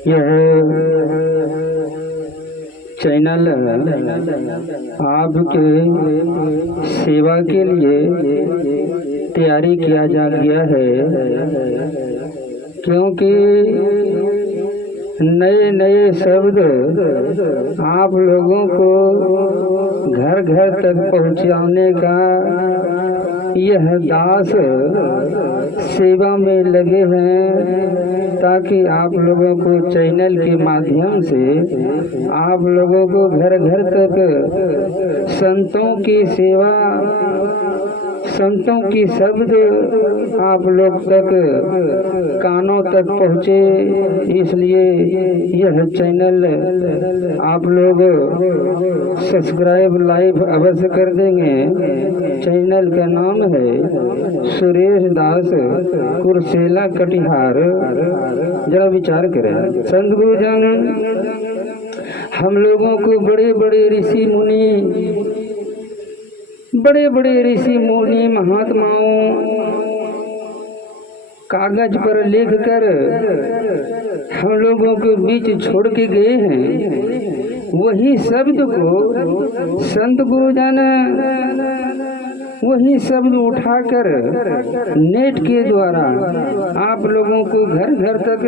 यह चैनल आपके सेवा के लिए तैयारी किया जा गया है, क्योंकि नए नए शब्द आप लोगों को घर घर तक पहुंचाने का यह दास सेवा में लगे हैं, ताकि आप लोगों को चैनल के माध्यम से आप लोगों को घर घर तक संतों की सेवा, संतों की शब्द आप लोग तक कानों तक पहुँचे। इसलिए यह चैनल आप लोग सब्सक्राइब लाइव अवश्य कर देंगे। चैनल का नाम है सुरेश दास कुरसेला कटिहार। जरा विचार करें, संत गुरुजन हम लोगों को बड़े बड़े ऋषि मुनि महात्माओं कागज पर लिख कर हम लोगों के बीच छोड़ के गए हैं। वही शब्द को संत गुरुजन वही शब्द उठाकर नेट के द्वारा आप लोगों को घर घर तक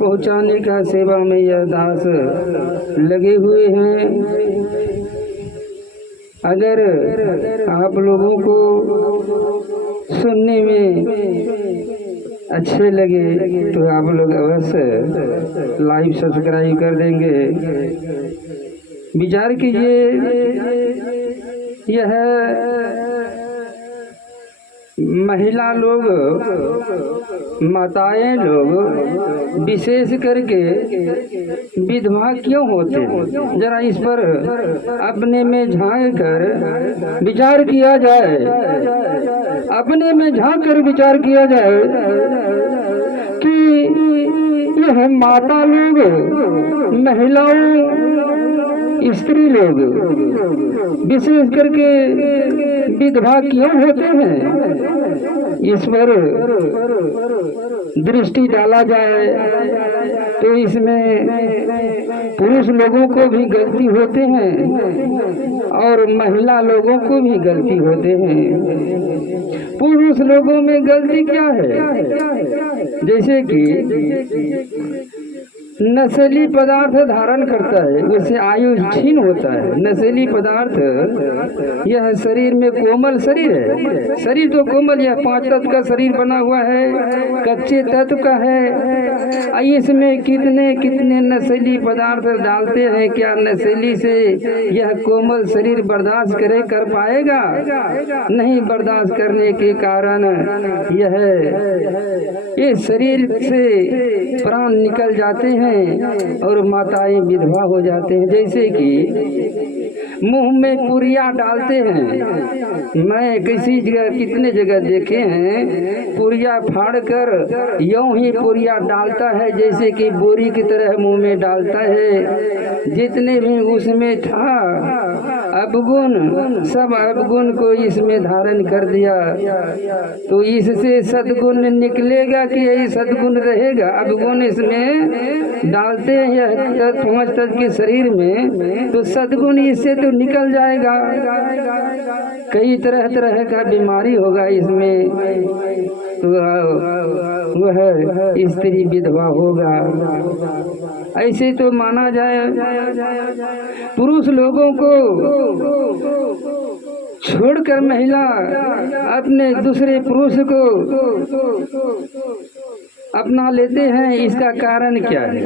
पहुंचाने का सेवा में यह दास लगे हुए हैं। अगर आप लोगों को सुनने में अच्छे लगे तो आप लोग अवश्य लाइव सब्सक्राइब कर देंगे। विचार कीजिए, यह महिला लोग, माताएं लोग विशेष करके विधवा क्यों होते हैं? जरा इस पर अपने में झांक कर विचार किया जाए, अपने में झांक कर विचार किया जाए कि यह माता लोग, महिलाओं, स्त्री लोग विशेष करके विधवा क्यों होते हैं? इस पर दृष्टि डाला जाए तो इसमें पुरुष लोगों को भी गलती होते हैं और महिला लोगों को भी गलती होते हैं। पुरुष लोगों में गलती क्या है? जैसे कि नशीली पदार्थ धारण करता है, उससे आयु क्षीण होता है। नशीली पदार्थ, यह शरीर में कोमल शरीर है, शरीर तो कोमल, यह 5 तत्व का शरीर बना हुआ है, कच्चे तत्व का है। इसमें कितने कितने नशीली पदार्थ डालते हैं, क्या नशीली से यह कोमल शरीर बर्दाश्त कर पाएगा? नहीं बर्दाश्त करने के कारण यह इस शरीर से प्राण निकल जाते हैं और माताएं विधवा हो जाते हैं। जैसे कि मुंह में पुरिया डालते हैं, मैं किसी जगह कितने जगह देखे हैं, पुरिया फाड़ कर यूं ही पुरिया डालता है, जैसे कि बोरी की तरह मुंह में डालता है। जितने भी उसमें था अवगुण, सब अवगुण को इसमें धारण कर दिया, तो इससे सद्गुण निकलेगा कि यही सद्गुण रहेगा? अवगुण इसमें डालते हैं यह 5 तत्व के शरीर में, तो सद्गुण इससे तो निकल जाएगा। कई तरह तरह का बीमारी होगा इसमें, तो वह स्त्री विधवा होगा। ऐसे तो माना जाए पुरुष लोगों को छोड़कर महिला अपने दूसरे पुरुष को अपना लेते हैं। इसका कारण क्या है?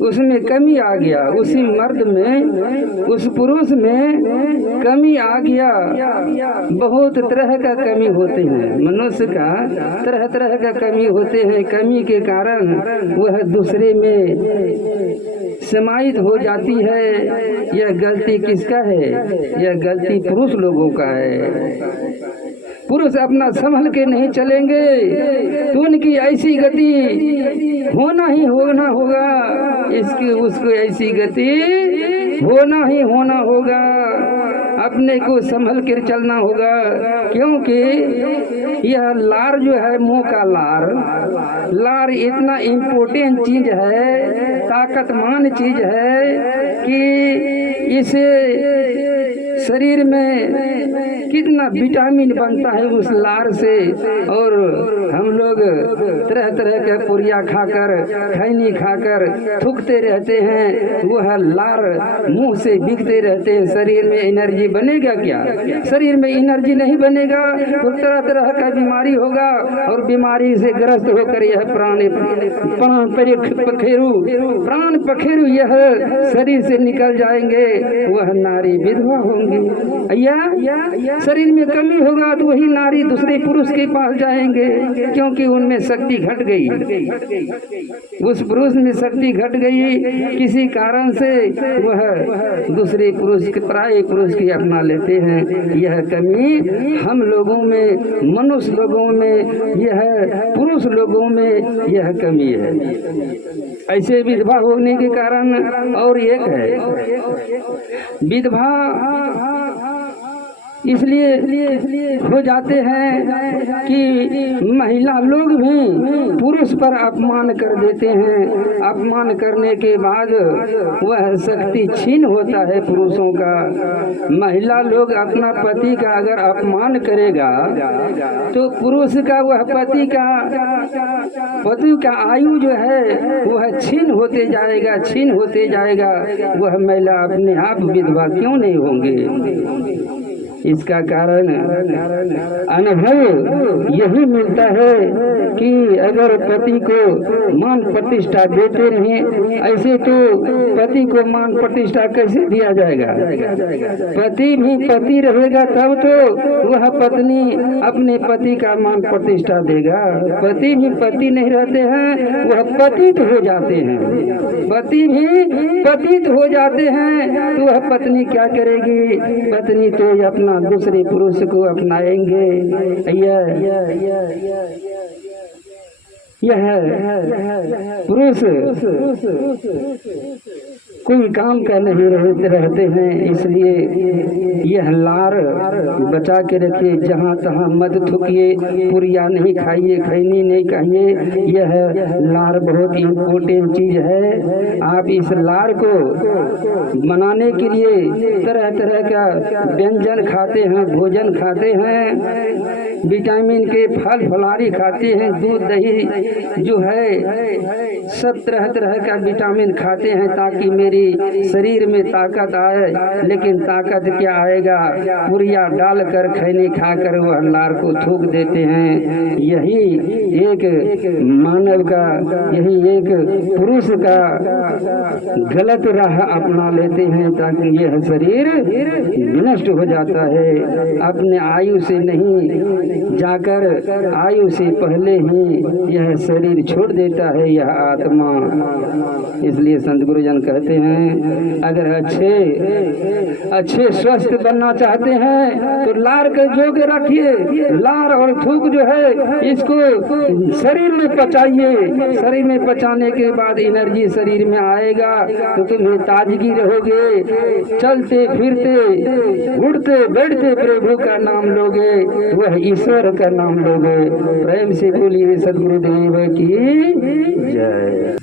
उसमें कमी आ गया, उसी मर्द में, उस पुरुष में कमी आ गया। बहुत तरह का कमी होते हैं, मनुष्य का तरह तरह का कमी होते हैं। कमी के कारण वह दूसरे में समाहित हो जाती है। यह गलती किसका है? यह गलती पुरुष लोगों का है। पुरुष अपना संभल के नहीं चलेंगे तो उनकी ऐसी गति होना ही होना होगा, इसकी उसको ऐसी गति होना ही होना होगा। अपने को संभल कर चलना होगा, क्योंकि यह लार जो है, मुंह का लार इतना इम्पोर्टेंट चीज है, ताकतमान चीज है कि इसे शरीर में कितना विटामिन बनता है उस लार से। और हम लोग तरह तरह के पुरिया खाकर, खैनी खाकर थूकते रहते हैं, वह लार मुंह से बिकते रहते हैं। शरीर में एनर्जी बनेगा क्या? शरीर में एनर्जी नहीं बनेगा तो तरह तरह का बीमारी होगा, और बीमारी से ग्रस्त होकर यह प्राण पखेरु यह शरीर से निकल जाएंगे, वह नारी विधवा होंगी। या शरीर में कमी होगा तो वही नारी दूसरे पुरुष के पास जाएंगे, क्योंकि उनमें शक्ति घट गई, उस पुरुष में शक्ति घट गई किसी कारण से, वह दूसरे पुरुष के, पराये पुरुष की अपना लेते हैं। यह कमी हम लोगों में, मनुष्य लोगों में, यह पुरुष लोगों में यह कमी है। ऐसे विधवा होने के कारण और एक है, विधवा इसलिए हो जाते हैं कि महिला लोग भी पुरुष पर अपमान कर देते हैं। अपमान करने के बाद वह शक्ति छीन होता है पुरुषों का। महिला लोग अपना पति का अगर अपमान करेगा तो पुरुष का, वह पति का आयु जो है वह छीन होते जाएगा। वह महिला अपने आप विधवा क्यों नहीं होंगे? इसका कारण अनुभव यही मिलता है कि अगर पति को मान प्रतिष्ठा देते रहें, ऐसे तो पति को मान प्रतिष्ठा कैसे दिया जाएगा? पति भी पति रहेगा तब तो वह पत्नी अपने पति का मान प्रतिष्ठा देगा। पति भी पति नहीं रहते हैं, वह पतित हो जाते हैं। पति भी पतित हो जाते हैं तो वह पत्नी क्या करेगी? पत्नी तो अपना दूसरे पुरुष को अपनाएंगे। यह पुरुष कोई काम का नहीं रहते हैं, इसलिए यह लार बचा के रखिए। जहाँ तहाँ मत थूकिए, पुरिया नहीं खाइए, खैनी नहीं खाइए। यह लार बहुत इम्पोर्टेंट चीज है। आप इस लार को बनाने के लिए तरह तरह का व्यंजन खाते हैं, भोजन खाते हैं, विटामिन के फल फलारी खाते हैं, दूध दही जो है सब तरह तरह का विटामिन खाते हैं ताकि मेरी शरीर में ताकत आए। लेकिन ताकत क्या आएगा? पुरिया डालकर, खैनी खाकर वह लार को थूक देते हैं। यही एक मानव का, यही एक पुरुष का गलत राह अपना लेते हैं ताकि यह शरीर विनष्ट हो जाता है। अपने आयु से नहीं जाकर आयु से पहले ही यह शरीर छोड़ देता है, यह आत्मा। इसलिए संत गुरुजन कहते हैं अगर अच्छे स्वस्थ बनना चाहते हैं तो लार के जो के रखिए। लार और थूक जो है इसको शरीर में पचाइए। शरीर में पचाने के बाद एनर्जी शरीर में आएगा तो तुम्हें ताजगी रहोगे। चलते फिरते उड़ते बैठते प्रभु का नाम लोगे, वह ईश्वर का नाम लोगे। प्रेम से बोलिए सद्गुरुदेव की जय।